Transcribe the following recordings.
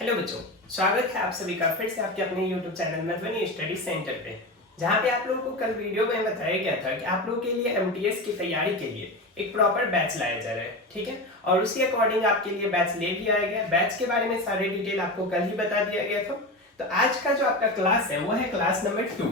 Hello बच्चों, स्वागत है आप सभी का फिर से आपके अपने YouTube channel Madhubani study centre पे, जहाँ पे आप लोगों को कल वीडियो में बताया गया था कि आप लोगों के लिए एमटीएस की तैयारी के लिए एक प्रॉपर बैच लाया जा रहा है। ठीक है, और उसी अकॉर्डिंग आपके लिए बैच ले भी आया गया। बैच के बारे में सारे डिटेल आपको कल ही बता दिया गया था। तो आज का जो आपका क्लास है वो है क्लास नंबर 2।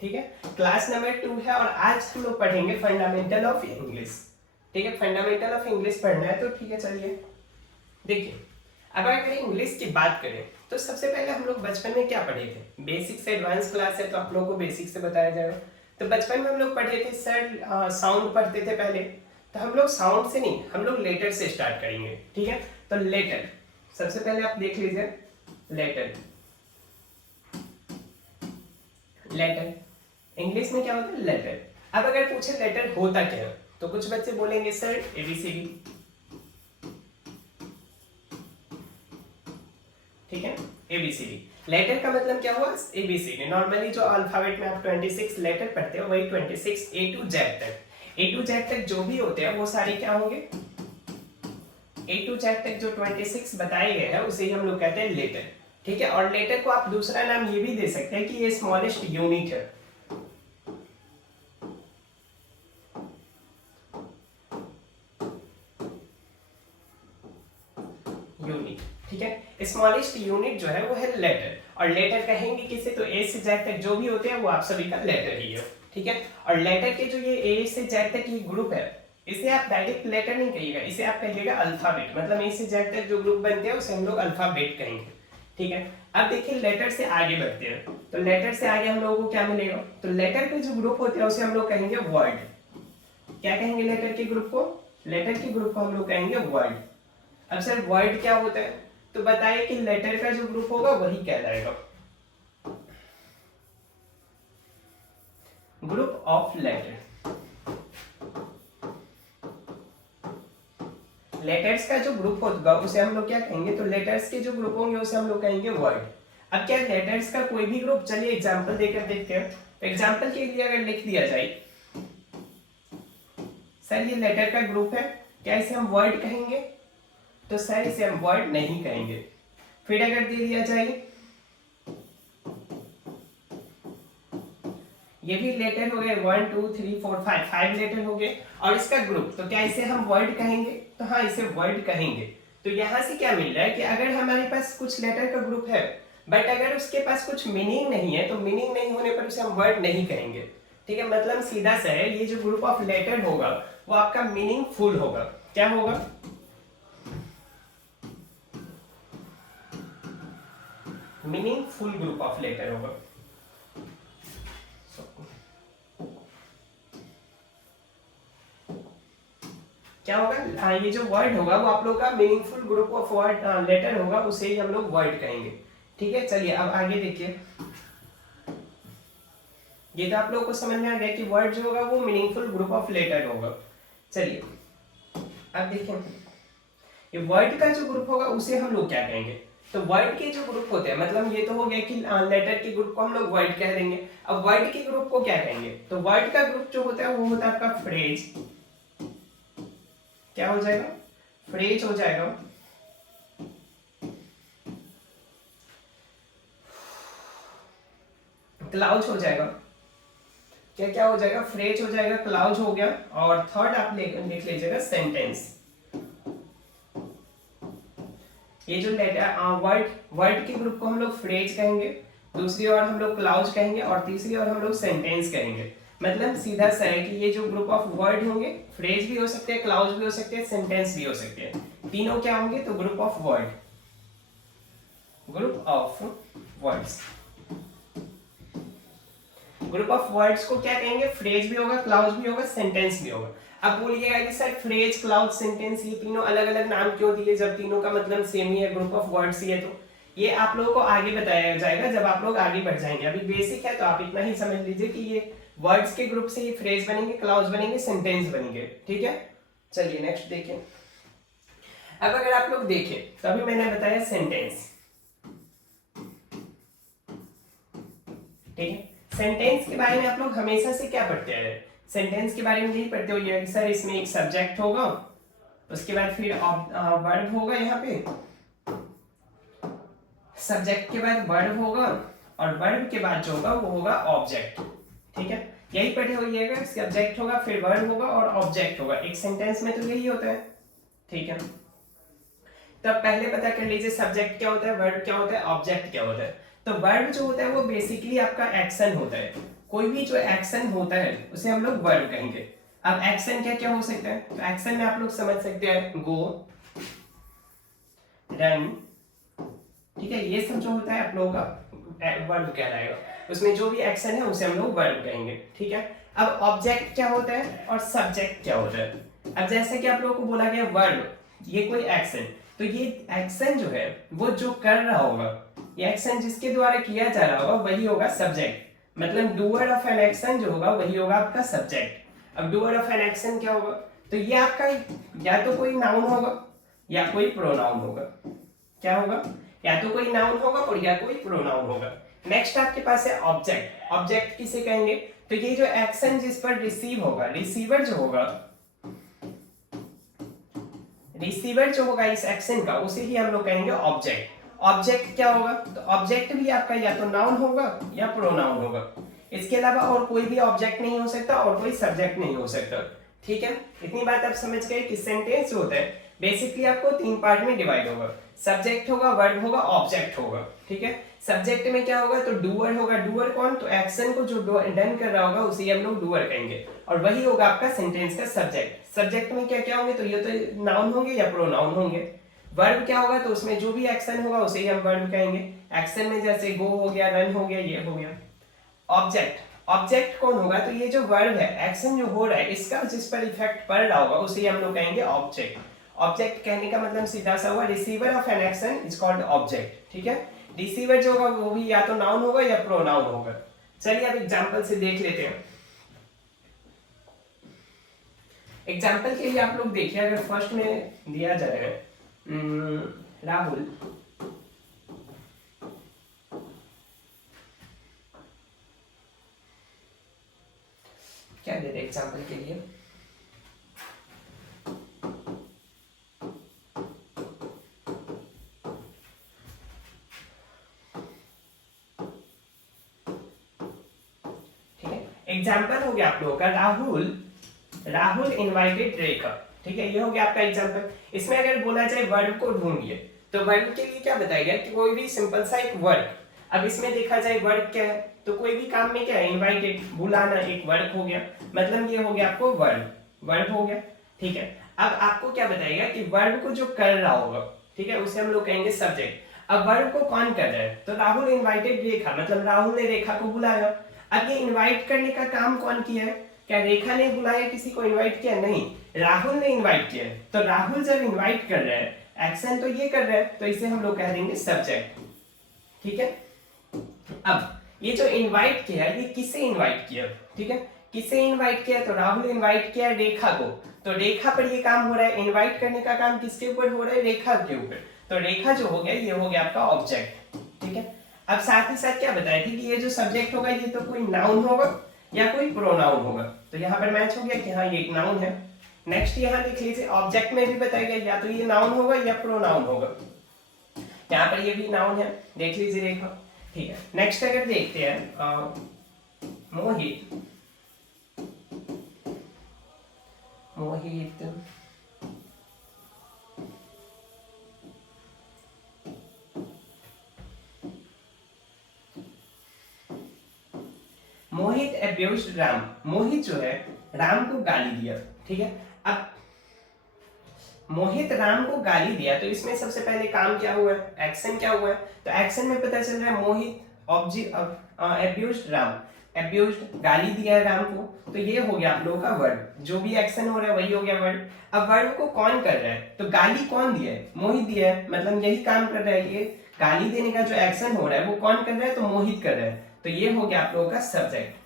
ठीक है, क्लास नंबर 2 है और आज हम लोग पढ़ेंगे फंडामेंटल ऑफ इंग्लिश। ठीक है, फंडामेंटल ऑफ इंग्लिश पढ़ना है तो ठीक है, चलिए देखिए। अब अगर इंग्लिश की बात करें तो सबसे पहले हम लोग बचपन में क्या पढ़े थे, बेसिक से एडवांस क्लास है तो आप लोगों को बेसिक से बताया जाएगा। तो बचपन में हम लोग पढ़े थे सर, साउंड पढ़ते थे पहले। तो हम लोग साउंड से नहीं, हम लोग लेटर से स्टार्ट करेंगे। ठीक है, तो लेटर सबसे पहले आप देख लीजिए। लेटर लेटर इंग्लिश में क्या होता है, लेटर। अब अगर पूछे लेटर होता क्या है तो कुछ बच्चे बोलेंगे सर एबीसीडी। ठीक है, एबीसीडी। लेटर का मतलब क्या हुआ, एबीसीडी। नॉर्मली जो अल्फाबेट में आप 26 लेटर पढ़ते हो वही 26 ए टू जेड तक। ए टू जेड तक जो भी होते हैं वो सारे क्या होंगे, ए टू जेड तक जो 26 बताए गए हैं उसे ही हम लोग कहते हैं लेटर। ठीक है, और लेटर को आप दूसरा नाम ये भी दे सकते हैं कि ये स्मॉलेस्ट यूनिट है। यूनिट, ठीक है, स्मॉलेस्ट यूनिट जो है वो है लेटर। और लेटर कहेंगे किसे, तो ए से जेड तक जो भी होते हैं वो आप सभी का लेटर ही है। ठीक है, और लेटर के जो ये ए से जेड तक ये ग्रुप है, इसे आप डायरेक्ट लेटर नहीं कहिएगा, इसे आप कहिएगा अल्फाबेट। मतलब ए से जेड तक जो ग्रुप बनते हैं उसे हम लोग अल्फाबेट कहेंगे। ठीक है, अब देखिए लेटर से आगे बढ़ते हैं। तो लेटर से आगे हम लोगों को क्या मिलेगा, तो लेटर के जो ग्रुप होते हैं उसे हम लोग कहेंगे वर्ड। क्या कहेंगे लेटर के ग्रुप को, लेटर के ग्रुप को हम लोग कहेंगे वर्ड। अब सर वर्ड क्या होता है, तो बताइए कि लेटर का जो ग्रुप होगा वही कहलाएगा ग्रुप ऑफ लेटर। लेटर्स का जो ग्रुप होगा उसे हम लोग क्या कहेंगे, तो लेटर्स के जो ग्रुप होंगे उसे हम लोग कहेंगे वर्ड। अब क्या लेटर्स का कोई भी ग्रुप, चलिए एग्जांपल देकर देखते हैं। तो एग्जांपल के लिए अगर लिख दिया जाए सर ये लेटर का ग्रुप है, क्या इसे हम वर्ड कहेंगे, तो सर इसे हम वर्ड नहीं कहेंगे। फिर अगर दे दिया जाए ये भी लेटर हो गए, 1 2 3 4 5 लेटर हो गए, और इसका ग्रुप, तो क्या इसे हम वर्ड कहेंगे, तो हाँ इसे वर्ड कहेंगे। तो यहां से क्या मिल रहा है कि अगर हमारे पास कुछ लेटर का ग्रुप है बट अगर उसके पास कुछ मीनिंग नहीं है तो मीनिंग नहीं होने पर उसे हम वर्ड नहीं कहेंगे। ठीक है, मतलब सीधा सा है, ये जो ग्रुप ऑफ लेटर होगा वो आपका मीनिंगफुल होगा। क्या होगा, मीनिंगफुल ग्रुप ऑफ लेटर होगा। क्या होगा, ये जो वर्ड होगा वो आप लोग का meaningful group of word letter होगा, उसे ही हम लोग वर्ड कहेंगे। ठीक है, चलिए अब आगे देखिए। ये तो आप लोगों को समझ में आ गया कि वर्ड जो होगा वो मीनिंगफुल ग्रुप ऑफ लेटर होगा। चलिए अब देखिए, ये वर्ड का जो ग्रुप होगा उसे हम लोग क्या कहेंगे, तो वर्ड के जो ग्रुप होते हैं, मतलब ये तो हो गया कि लेटर के ग्रुप को हम लोग वर्ड कह देंगे। अब वर्ड के ग्रुप को क्या कहेंगे, तो वर्ड का ग्रुप जो होता है वो होता है आपका फ्रेज। क्या हो जाएगा, फ्रेज हो जाएगा। क्लाउज हो जाएगा। क्या क्या हो जाएगा, फ्रेज हो जाएगा, क्लाउज हो गया, और थर्ड आप लिख लीजिएगा सेंटेंस। ये जो लेटर वर्ड वर्ड के ग्रुप को हम लोग फ्रेज कहेंगे, दूसरी ओर हम लोग क्लाउज कहेंगे, और तीसरी ओर हम लोग सेंटेंस कहेंगे। मतलब सीधा सा है कि ये जो ग्रुप ऑफ वर्ड होंगे, फ्रेज भी हो सकते हैं, क्लाउज भी हो सकते हैं, सेंटेंस भी हो सकते हैं। तीनों क्या होंगे, तो group of word, group of words. Group of words को क्या कहेंगे, फ्रेज भी होगा, क्लाउज भी होगा, सेंटेंस भी होगा। अब बोलिएगा कि सर फ्रेज, क्लाउज, सेंटेंस ये तीनों अलग अलग नाम क्यों दिए जब तीनों का मतलब सेम ही है, ग्रुप ऑफ वर्ड्स ही है। तो ये आप लोगों को आगे बताया जाएगा जब आप लोग आगे बढ़ जाएंगे। अभी बेसिक है तो आप इतना ही समझ लीजिए कि ये वर्ड्स के ग्रुप से ही फ्रेज बनेंगे, क्लाउज बनेंगे, सेंटेंस बनेंगे। ठीक है, चलिए नेक्स्ट देखिए। अब अगर आप लोग देखें तो अभी मैंने बताया सेंटेंस। ठीक है, सेंटेंस के बारे में आप लोग हमेशा से क्या पढ़ते हैं, सेंटेंस के बारे में यही पढ़ते हो कि सर इसमें एक सब्जेक्ट होगा, उसके बाद फिर वर्ब होगा यहाँ पे, सब्जेक्ट के बाद वर्ब होगा और वर्ब के बाद जो होगा वो होगा ऑब्जेक्ट। ठीक है, यही पढ़े होइएगा, सब्जेक्ट होगा फिर वर्ब होगा और ऑब्जेक्ट होगा। एक सेंटेंस में तो यही होता है। ठीक है, तब पहले पता कर लीजिए सब्जेक्ट क्या होता है, वर्ब क्या होता है, ऑब्जेक्ट क्या होता है। तो वर्ब जो होता है वो बेसिकली आपका एक्शन होता है। कोई भी जो एक्शन होता है उसे हम लोग वर्ब कहेंगे। अब एक्शन क्या क्या हो सकता है, तो एक्शन में आप लोग समझ सकते हैं गो, रन, ठीक है, ये सब जो होता है आप लोगों का वर्ब कहलाएगा। उसमें जो भी एक्शन है उसे हम लोग वर्ब कहेंगे। ठीक है, अब ऑब्जेक्ट क्या होता है और सब्जेक्ट क्या होता है। अब जैसे कि आप लोगों को बोला गया वर्ब, ये कोई एक्शन, तो ये एक्शन जो है वो जो कर रहा होगा, ये एक्शन जिसके द्वारा किया जा रहा होगा वही होगा सब्जेक्ट। मतलब डूअर ऑफ एन एक्शन जो होगा वही होगा आपका सब्जेक्ट। अब डूअर ऑफ एन एक्शन क्या होगा, तो ये आपका या तो कोई नाउन होगा या कोई प्रोनाउन होगा। क्या होगा, या तो कोई नाउन होगा और या कोई प्रोनाउन होगा। नेक्स्ट आपके पास है ऑब्जेक्ट। ऑब्जेक्ट किसे कहेंगे, तो ये जो एक्शन जिस पर रिसीव होगा, रिसीवर जो होगा, रिसीवर जो होगा इस एक्शन का, उसे ही हम लोग कहेंगे ऑब्जेक्ट। ऑब्जेक्ट क्या होगा, तो ऑब्जेक्ट भी आपका या तो नाउन होगा या प्रोनाउन होगा। इसके अलावा और कोई भी ऑब्जेक्ट नहीं हो सकता और कोई सब्जेक्ट नहीं हो सकता। ठीक है, इतनी बात आप समझ गए कि सेंटेंस जो होता है बेसिकली आपको तीन पार्ट में डिवाइड होगा, सब्जेक्ट होगा, वर्ब होगा, ऑब्जेक्ट होगा। ठीक है, सब्जेक्ट में क्या होगा, तो डूअर होगा। डूअर कौन, तो एक्शन को जो डन कर रहा होगा उसे हम लोग डूअर कहेंगे, और वही होगा आपका सेंटेंस का सब्जेक्ट। सब्जेक्ट में क्या क्या होंगे, तो ये तो नाउन होंगे या प्रोनाउन होंगे। वर्ब क्या होगा, तो उसमें जो भी एक्शन होगा उसे ही हम वर्ब कहेंगे। एक्शन में जैसे गो हो गया, रन हो गया, ये हो गया। ऑब्जेक्ट, ऑब्जेक्ट कौन होगा, तो ये जो वर्ब है, एक्शन जो हो रहा है, इसका जिस पर इफेक्ट पड़ रहा होगा उसे हम लोग कहेंगे ऑब्जेक्ट। ऑब्जेक्ट कहने का मतलब सीधा सा हुआ receiver of an action is called object. ठीक है, रिसीवर जो होगा वो भी या तो नाउन होगा या प्रोनाउन होगा। चलिए अब एग्जांपल से देख लेते हैं। एग्जांपल के लिए आप लोग देखिए, अगर फर्स्ट में दिया जाए राहुल क्या दे रहे एग्जांपल के लिए, ठीक है, एग्जांपल हो गया आप लोगों का राहुल इनवाइटेड रेखा। ठीक है, ये हो गया आपका एग्जांपल। इसमें अगर बोला जाए वर्ब को ढूंढिए, तो वर्ब के लिए क्या बताया गया कि कोई भी सिंपल सा एक वर्ब। अब इसमें देखा जाए वर्ब क्या है, तो कोई भी काम में क्या है, इनवाइटेड, बुलाना, एक वर्ब हो गया। मतलब ये हो गया आपको वर्ब हो गया। ठीक है, अब आपको क्या बताएगा कि वर्ब को जो कर रहा होगा, ठीक है, उसे हम लोग कहेंगे सब्जेक्ट। अब वर्ब को कौन कर रहा है, तो राहुल इनवाइटेड रेखा, मतलब राहुल ने रेखा को बुलाया। अब ये इनवाइट करने का काम कौन किया है, क्या रेखा ने बुलाया, किसी को इनवाइट किया, नहीं, राहुल ने इनवाइट किया है। तो राहुल जब इनवाइट कर रहा है, एक्शन तो ये कर रहा है, तो इसे हम लोग कह देंगे सब्जेक्ट। ठीक है, अब ये जो इनवाइट किया है, ये किसे इनवाइट किया, ठीक है, किसे इनवाइट किया, तो राहुल इनवाइट किया रेखा को। तो रेखा पर ये काम हो रहा है, इनवाइट करने का काम किसके ऊपर हो रहा है, रेखा के ऊपर। तो रेखा जो हो गया, ये हो गया आपका ऑब्जेक्ट। ठीक है, अब साथ ही साथ क्या बताया थी कि ये जो सब्जेक्ट होगा ये तो कोई नाउन होगा या कोई प्रोनाउन होगा। तो यहाँ पर मैच हो गया कि हाँ ये एक नाउन है। नेक्स्ट यहाँ देख लीजिए, ऑब्जेक्ट में भी बताया गया या तो ये नाउन होगा या प्रोनाउन होगा। यहाँ पर ये भी नाउन है, देख लीजिए रेखा। ठीक है, नेक्स्ट अगर देखते हैं मोहित मोहित अब्यूज्ड राम। मोहित जो है राम को गाली दिया। ठीक है, अब मोहित राम को गाली दिया, तो इसमें सबसे पहले काम क्या हुआ है, एक्शन क्या हुआ है, तो एक्शन में पता चल रहा है मोहित अब्यूज्ड राम, अब्यूज्ड गाली दिया है राम को। तो ये हो गया आप लोगों का वर्ब, जो भी एक्शन हो रहा है वही हो गया वर्ब। अब वर्ब को कौन कर रहा है, तो गाली कौन दिया है, मोहित दिया है, मतलब यही काम कर रहा है। ये गाली देने का जो एक्शन हो रहा है वो कौन कर रहा है, तो मोहित कर रहा है। तो ये हो गया आप लोगों का सब्जेक्ट।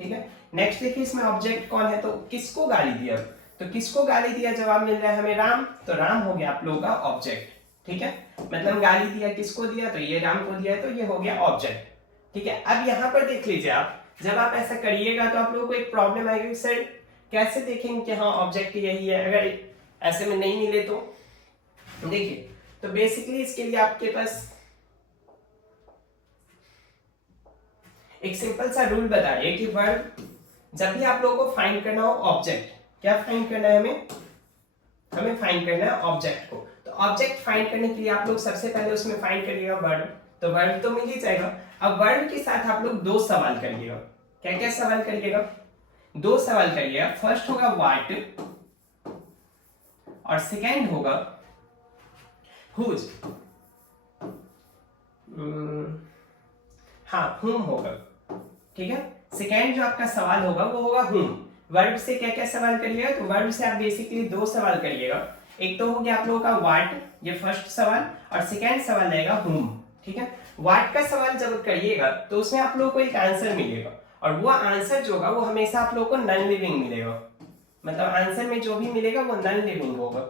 ठीक है, नेक्स्ट देखिए इसमें ऑब्जेक्ट कौन है, तो किसको गाली दिया, तो किसको गाली दिया, जवाब मिल रहा है हमें राम। तो राम हो गया आप लोगों का ऑब्जेक्ट। ठीक है, मतलब गाली दिया किसको दिया, तो ये राम को दिया है, तो ये हो गया ऑब्जेक्ट। ठीक है, अब यहाँ पर देख लीजिए आप, जब आप ऐसा करिएगा तो आप लोगों को एक प्रॉब्लम आएगी, सर कैसे देखेंगे कि हाँ ऑब्जेक्ट यही है, अगर ऐसे में नहीं मिले तो। देखिए, तो बेसिकली इसके लिए आपके पास एक सिंपल सा रूल बता रही है कि वर्ब जब भी आप लोगों को फाइंड करना हो ऑब्जेक्ट, क्या फाइंड करना है हमें फाइंड करना है ऑब्जेक्ट को। तो ऑब्जेक्ट फाइंड करने के लिए आप लोग सबसे पहले उसमें फाइंड करिएगा वर्ब, तो वर्ब तो मिल ही जाएगा। अब वर्ब के साथ आप लोग दो सवाल करिएगा। क्या क्या सवाल करिएगा? दो सवाल करिएगा। फर्स्ट होगा व्हाट और सेकेंड होगा हुज। हाँ, हुम होगा। ठीक है, सेकेंड जो आपका सवाल होगा वो होगा हुम। वर्ब से क्या क्या सवाल करिएगा? तो वर्ब से आप बेसिकली दो सवाल करिएगा। एक तो हो गया आप लोगों का व्हाट, ये फर्स्ट सवाल, और सेकेंड सवाल रहेगा हुम। ठीक है, व्हाट का सवाल जब करिएगा तो उसमें आप लोगों को एक आंसर मिलेगा, और वो आंसर जो होगा वो हमेशा आप लोगों को नॉन लिविंग मिलेगा। मतलब आंसर में जो भी मिलेगा वो नॉन लिविंग होगा।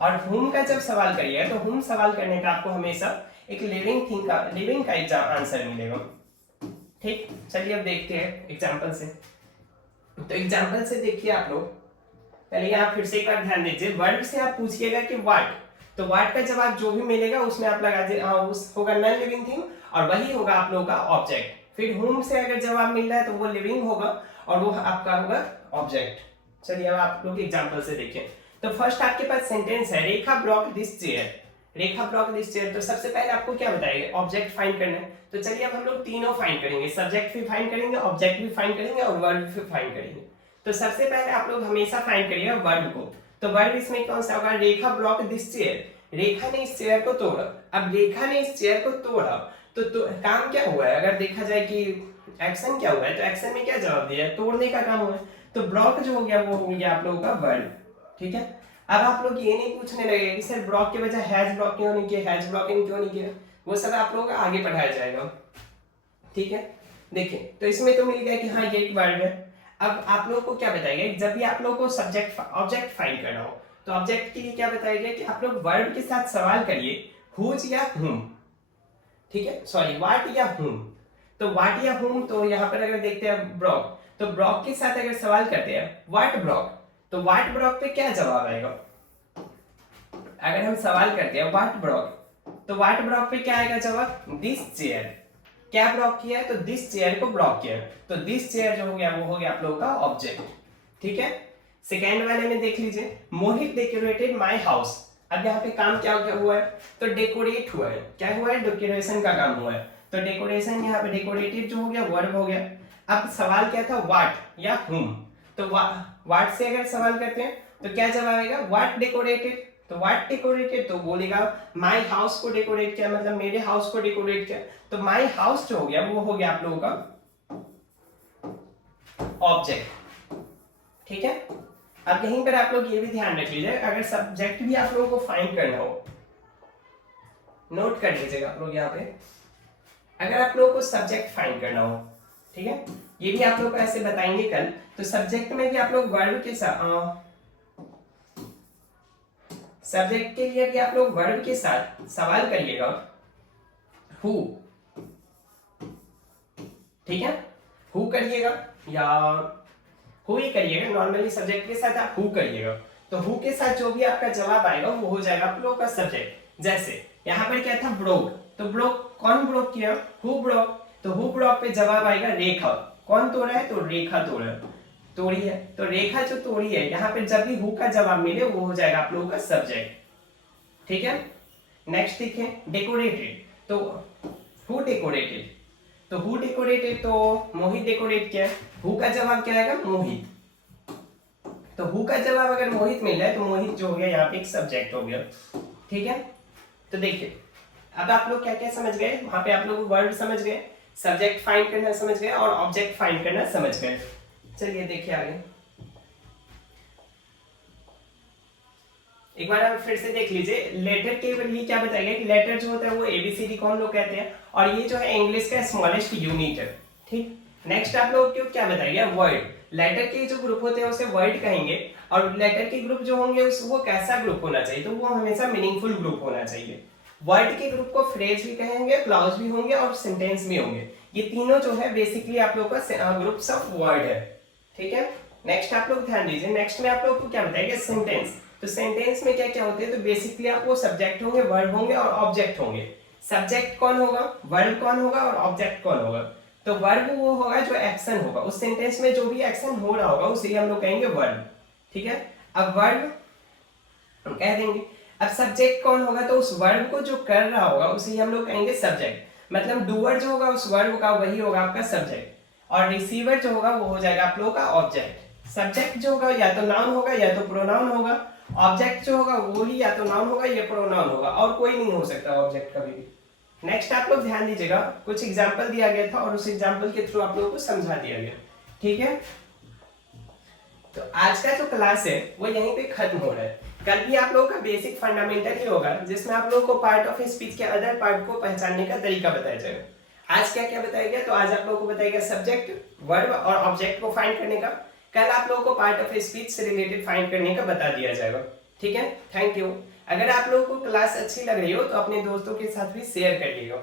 और हुम का जब सवाल करिएगा तो हुम सवाल करने का आपको हमेशा एक लिविंग का एक आंसर मिलेगा। ठीक, चलिए अब देखते हैं एग्जांपल से। तो एग्जांपल से देखिए आप लोग, पहले यहाँ फिर से एक बार ध्यान दीजिए। वर्ब से आप पूछिएगा कि व्हाट, तो व्हाट का जवाब जो भी मिलेगा उसमें आप लगा दीजिए उस होगा नॉन लिविंग थिंग, और वही होगा आप लोगों का ऑब्जेक्ट। फिर हुम से अगर जवाब मिल रहा है तो वो लिविंग होगा और वो आपका होगा ऑब्जेक्ट। चलिए अब आप लोग एग्जांपल से देखिए। तो फर्स्ट आपके पास सेंटेंस है, Rekha broke this chair. Rekha broke this chair, तो सबसे पहले आपको क्या बताएगा? ऑब्जेक्ट फाइंड करना है। तो चलिए अब हम लोग तीनों फाइंड करेंगे, सब्जेक्ट भी फाइंड करेंगे, ऑब्जेक्ट भी फाइंड करेंगे और वर्ब भी फाइंड करेंगे। तो सबसे पहले आप लोग हमेशा फाइंड करिएगा वर्ब को। तो वर्ब इसमें कौन सा होगा? रेखा ब्रॉक दिस चेयर, रेखा ने इस चेयर को तोड़ा। अब रेखा ने इस चेयर को तोड़ा तो काम क्या हुआ है? अगर देखा जाए कि एक्शन क्या हुआ है, तो एक्शन में क्या जवाब दिया है? तोड़ने का काम हुआ है। तो ब्रॉक जो हो गया वो हो गया आप लोगों का वर्ब। ठीक है, अब आप लोग ये नहीं पूछने लगे कि सर ब्रॉक के बजाय हैज ब्रॉक क्यों नहीं किया, हैज ब्रॉकिंग क्यों नहीं किया, वो सब आप लोगों को आगे पढ़ाया जाएगा। ठीक है, देखिए तो इसमें तो मिल गया कि हाँ ये एक वर्ब है। अब आप लोगों को क्या बताएगा? जब भी आप लोगों को सब्जेक्ट ऑब्जेक्ट फाइंड करना हो तो ऑब्जेक्ट के लिए क्या बताएगा कि आप लोग वर्ब के साथ सवाल करिए, हुज या हुम। ठीक है, सॉरी, व्हाट या हुम। तो व्हाट या हुम, तो यहाँ पर अगर देखते हैं ब्रॉक, तो ब्रॉक के साथ अगर सवाल करते हैं व्हाट ब्रॉक, तो व्हाट ब्रॉक पे क्या जवाब आएगा? अगर हम सवाल करते हैं व्हाट ब्रॉक, तो व्हाट ब्रॉक पे क्या आएगा जवाब? This chair. क्या ब्लॉक किया है? तो दिस चेयर को ब्लॉक किया है। तो दिस चेयर जो हो गया वो हो गया आप लोगों का ऑब्जेक्ट। ठीक है, सेकेंड वाले में देख लीजिए, मोहित डेकोरेटेड माय हाउस। अब यहाँ पे काम क्या हुआ है? तो डेकोरेट हुआ है। क्या हुआ है? डेकोरेशन का काम हुआ है। तो डेकोरेशन यहाँ पे डेकोरेटेड जो हो गया वर्ब हो गया। अब सवाल क्या था? व्हाट या हुम। तो व्हाट से अगर सवाल करते हैं तो क्या जवाब आएगा? What decorated. तो व्हाट डेकोरेटेड, तो बोलेगा माय हाउस को डेकोरेट किया, मतलब मेरे हाउस को डेकोरेट किया। तो माय हाउस जो हो गया वो हो गया आप लोगों का ऑब्जेक्ट। ठीक है, अब यहीं पर आप लोग ये भी ध्यान रख लीजिए, अगर सब्जेक्ट भी आप लोगों को फाइंड करना हो, नोट कर लीजिएगा आप लोग यहाँ पे, अगर आप लोगों को सब्जेक्ट फाइंड करना हो, ठीक है, ये भी आप लोग को ऐसे बताएंगे कल। तो सब्जेक्ट में भी आप लोग वर्ब के साथ, सब्जेक्ट के लिए भी आप लोग वर्ब के साथ सवाल करिएगा हु। ठीक है, हु करिएगा या हु ही करिएगा, नॉर्मली सब्जेक्ट के साथ आप हु करिएगा। तो हु के साथ जो भी आपका जवाब आएगा वो हो जाएगा आप लोगों का सब्जेक्ट। जैसे यहाँ पर क्या था? ब्रोक। तो ब्रोक, कौन ब्रोक किया? Who broke. तो हु ब्रोक पे जवाब आएगा रेखा। कौन तोड़ा है? तो रेखा तोड़ी है। तो रेखा जो तोड़ी है, यहाँ पे जब भी हु का जवाब मिले वो हो जाएगा आप लोगों का सब्जेक्ट। ठीक है, नेक्स्ट देखिए, डेकोरेटेड। तो हु डेकोरेटेड, तो हु डेकोरेटेड, तो मोहित डेकोरेट किया। हु का जवाब क्या आएगा? मोहित। तो हु का जवाब अगर मोहित मिल रहा है तो मोहित जो हो गया यहाँ पे एक सब्जेक्ट हो गया। ठीक है, तो देखिए अब आप लोग क्या क्या समझ गए? वहां पे आप लोग वर्ड समझ गए, सब्जेक्ट फाइंड करना समझ गए और ऑब्जेक्ट फाइंड करना समझ गए। चलिए देखिए आगे, एक बार आप फिर से देख लीजिए। लेटर के लिए क्या बताएगा कि लेटर जो होता है वो एबीसीडी को हम लोग कहते हैं, और ये जो है इंग्लिश का स्मॉलेस्ट यूनिट है। ठीक, नेक्स्ट आप लोग क्यों क्या बताइए? वर्ड। लेटर के जो ग्रुप होते हैं उसे वर्ड कहेंगे, और लेटर के ग्रुप जो होंगे वो कैसा ग्रुप होना चाहिए? तो वो हमेशा मीनिंगफुल ग्रुप होना चाहिए। वर्ड के ग्रुप को फ्रेज भी कहेंगे, क्लॉज भी होंगे और सेंटेंस भी होंगे। ये तीनों जो है बेसिकली आप लोग का ग्रुप्स ऑफ वर्ड है। ठीक है, नेक्स्ट आप लोग ध्यान दीजिए, नेक्स्ट में आप लोग को क्या बताएगा? सेंटेंस। तो सेंटेंस में क्या क्या होते हैं? तो बेसिकली आपको सब्जेक्ट होंगे, वर्ब होंगे और ऑब्जेक्ट होंगे। सब्जेक्ट कौन होगा, वर्ब कौन होगा और ऑब्जेक्ट कौन होगा। तो वर्ब वो होगा जो एक्शन होगा, उस सेंटेंस में जो भी एक्शन हो रहा होगा उसे हम लोग कहेंगे वर्ब। ठीक है, अब वर्ब हम कह देंगे। अब सब्जेक्ट कौन होगा, तो उस वर्ब को जो कर रहा होगा उसे हम लोग कहेंगे सब्जेक्ट। मतलब डूअर जो होगा उस वर्ब का वही होगा आपका सब्जेक्ट, और रिसीवर जो होगा वो हो जाएगा आप लोगों का ऑब्जेक्ट। सब्जेक्ट जो होगा या तो नाउन होगा या तो प्रोनाउन होगा, ऑब्जेक्ट जो होगा वो ही या तो नाउन होगा या प्रोनाउन होगा, और कोई नहीं हो सकता ऑब्जेक्ट कभी भी। नेक्स्ट आप लोग ध्यान दीजिएगा, कुछ एग्जाम्पल दिया गया था और उस एग्जाम्पल के थ्रू आप लोगों को समझा दिया गया। ठीक है, तो आज का जो क्लास है वो यहीं पे खत्म हो रहा है। कल भी आप लोगों का बेसिक फंडामेंटल ही होगा, जिसमें आप लोगों को पार्ट ऑफ स्पीच के अदर पार्ट को पहचानने का तरीका बताया जाएगा। आज क्या क्या बताया गया, तो आज आप लोगों को बताया गया सब्जेक्ट, वर्ब और ऑब्जेक्ट को फाइंड करने का। कल आप लोगों को पार्ट ऑफ स्पीच से रिलेटेड फाइंड करने का बता दिया जाएगा। ठीक है, थैंक यू। अगर आप लोगों को क्लास अच्छी लग रही हो तो अपने दोस्तों के साथ भी शेयर करिएगा।